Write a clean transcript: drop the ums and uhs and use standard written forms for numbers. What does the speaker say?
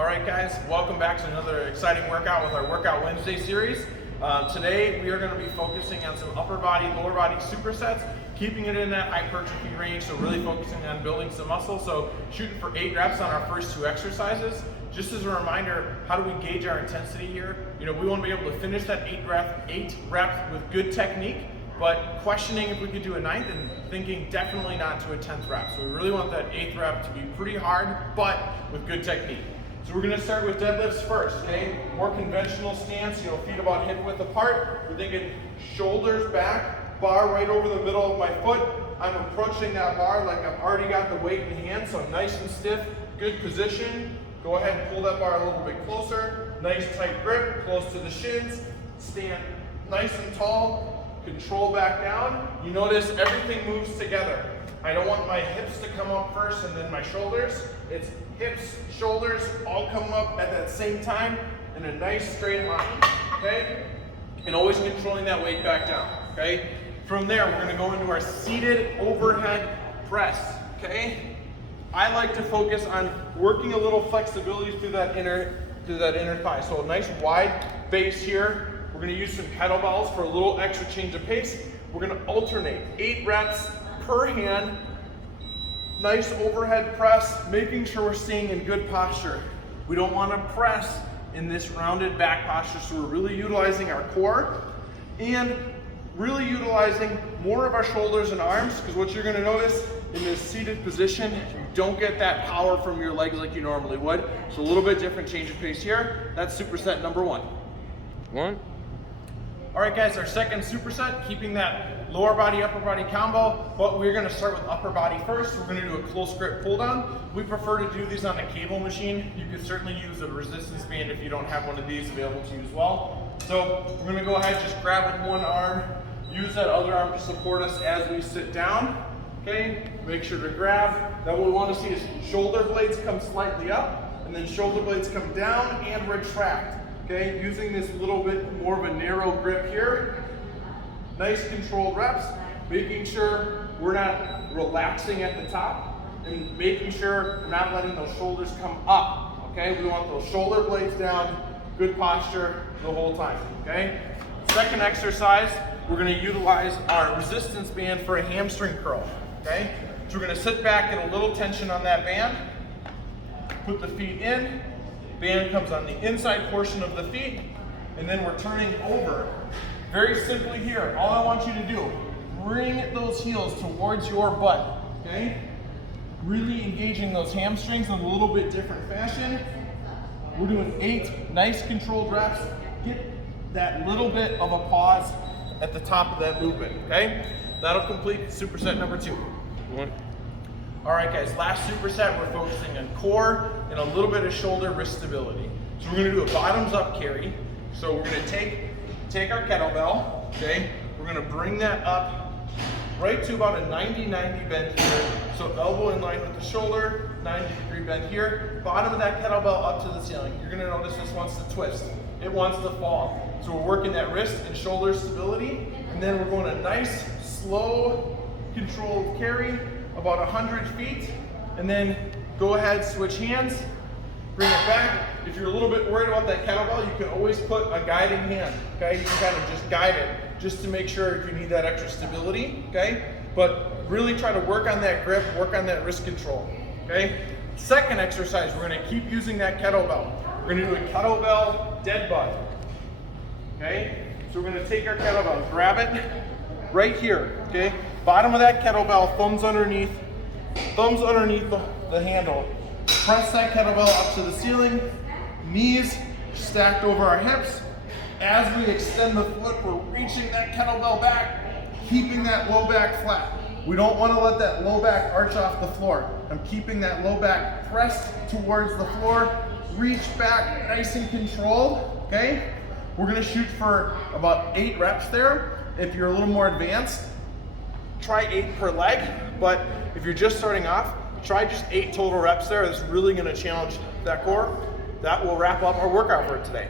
All right, guys, welcome back to another exciting workout with our Workout Wednesday series. Today, we are going to be focusing on some upper body, lower body supersets, keeping it in that hypertrophy range, so really focusing on building some muscle. So shooting for 8 reps on our first 2 exercises. Just as a reminder, how do we gauge our intensity here? You know, we want to be able to finish that 8 rep with good technique, but questioning if we could do a 9th and thinking definitely not to a 10th rep. So we really want that 8th rep to be pretty hard, but with good technique. So we're gonna start with deadlifts first, okay? More conventional stance, feet about hip width apart. We're thinking shoulders back, bar right over the middle of my foot. I'm approaching that bar like I've already got the weight in hand, so nice and stiff, good position. Go ahead and pull that bar a little bit closer. Nice tight grip, close to the shins. Stand nice and tall, control back down. You notice everything moves together. I don't want my hips to come up first and then my shoulders. It's hips, shoulders, all come up at that same time in a nice straight line, okay? And always controlling that weight back down, okay? From there, we're gonna go into our seated overhead press, okay? I like to focus on working a little flexibility through that inner thigh. So a nice wide base here. We're gonna use some kettlebells for a little extra change of pace. We're gonna alternate 8 reps per hand. Nice overhead press, making sure we're staying in good posture. We don't want to press in this rounded back posture, so we're really utilizing our core and really utilizing more of our shoulders and arms, because what you're going to notice in this seated position, you don't get that power from your legs like you normally would. So a little bit different change of pace here. That's superset number 1. All right, guys, our second superset, keeping that lower body, upper body combo, but we're gonna start with upper body first. We're gonna do a close grip pull down. We prefer to do these on a cable machine. You could certainly use a resistance band if you don't have one of these available to you as well. So we're gonna go ahead, just grab with one arm, use that other arm to support us as we sit down, okay? Make sure to grab. Now what we wanna see is shoulder blades come slightly up, and then shoulder blades come down and retract. Okay, using this little bit more of a narrow grip here. Nice controlled reps, making sure we're not relaxing at the top and making sure we're not letting those shoulders come up, okay? We want those shoulder blades down, good posture the whole time, okay? Second exercise, we're gonna utilize our resistance band for a hamstring curl, okay? So we're gonna sit back, get a little tension on that band, put the feet in, band comes on the inside portion of the feet, and then we're turning over. Very simply here, all I want you to do, bring those heels towards your butt, okay? Really engaging those hamstrings in a little bit different fashion. We're doing 8 nice controlled reps. Get that little bit of a pause at the top of that movement, okay? That'll complete superset number 2. All right, guys, last superset, we're focusing on core and a little bit of shoulder wrist stability. So we're gonna do a bottoms up carry. So we're gonna take our kettlebell, okay? We're gonna bring that up right to about a 90-90 bend here. So elbow in line with the shoulder, 90-degree bend here. Bottom of that kettlebell up to the ceiling. You're gonna notice this wants to twist. It wants to fall. So we're working that wrist and shoulder stability. And then we're going a nice, slow, controlled carry, about 100 feet, and then go ahead, switch hands, bring it back. If you're a little bit worried about that kettlebell, you can always put a guiding hand, okay? You can kind of just guide it, just to make sure if you need that extra stability, okay? But really try to work on that grip, work on that wrist control, okay? Second exercise, we're gonna keep using that kettlebell. We're gonna do a kettlebell Deadbug, okay? So we're gonna take our kettlebell, grab it right here, okay? Bottom of that kettlebell, thumbs underneath the handle. Press that kettlebell up to the ceiling, knees stacked over our hips. As we extend the foot, we're reaching that kettlebell back, keeping that low back flat. We don't want to let that low back arch off the floor. I'm keeping that low back pressed towards the floor, reach back nice and controlled, okay? We're gonna shoot for about 8 reps there. If you're a little more advanced, try 8 per leg, but if you're just starting off, try just 8 total reps there. That's really gonna challenge that core. That will wrap up our workout for today.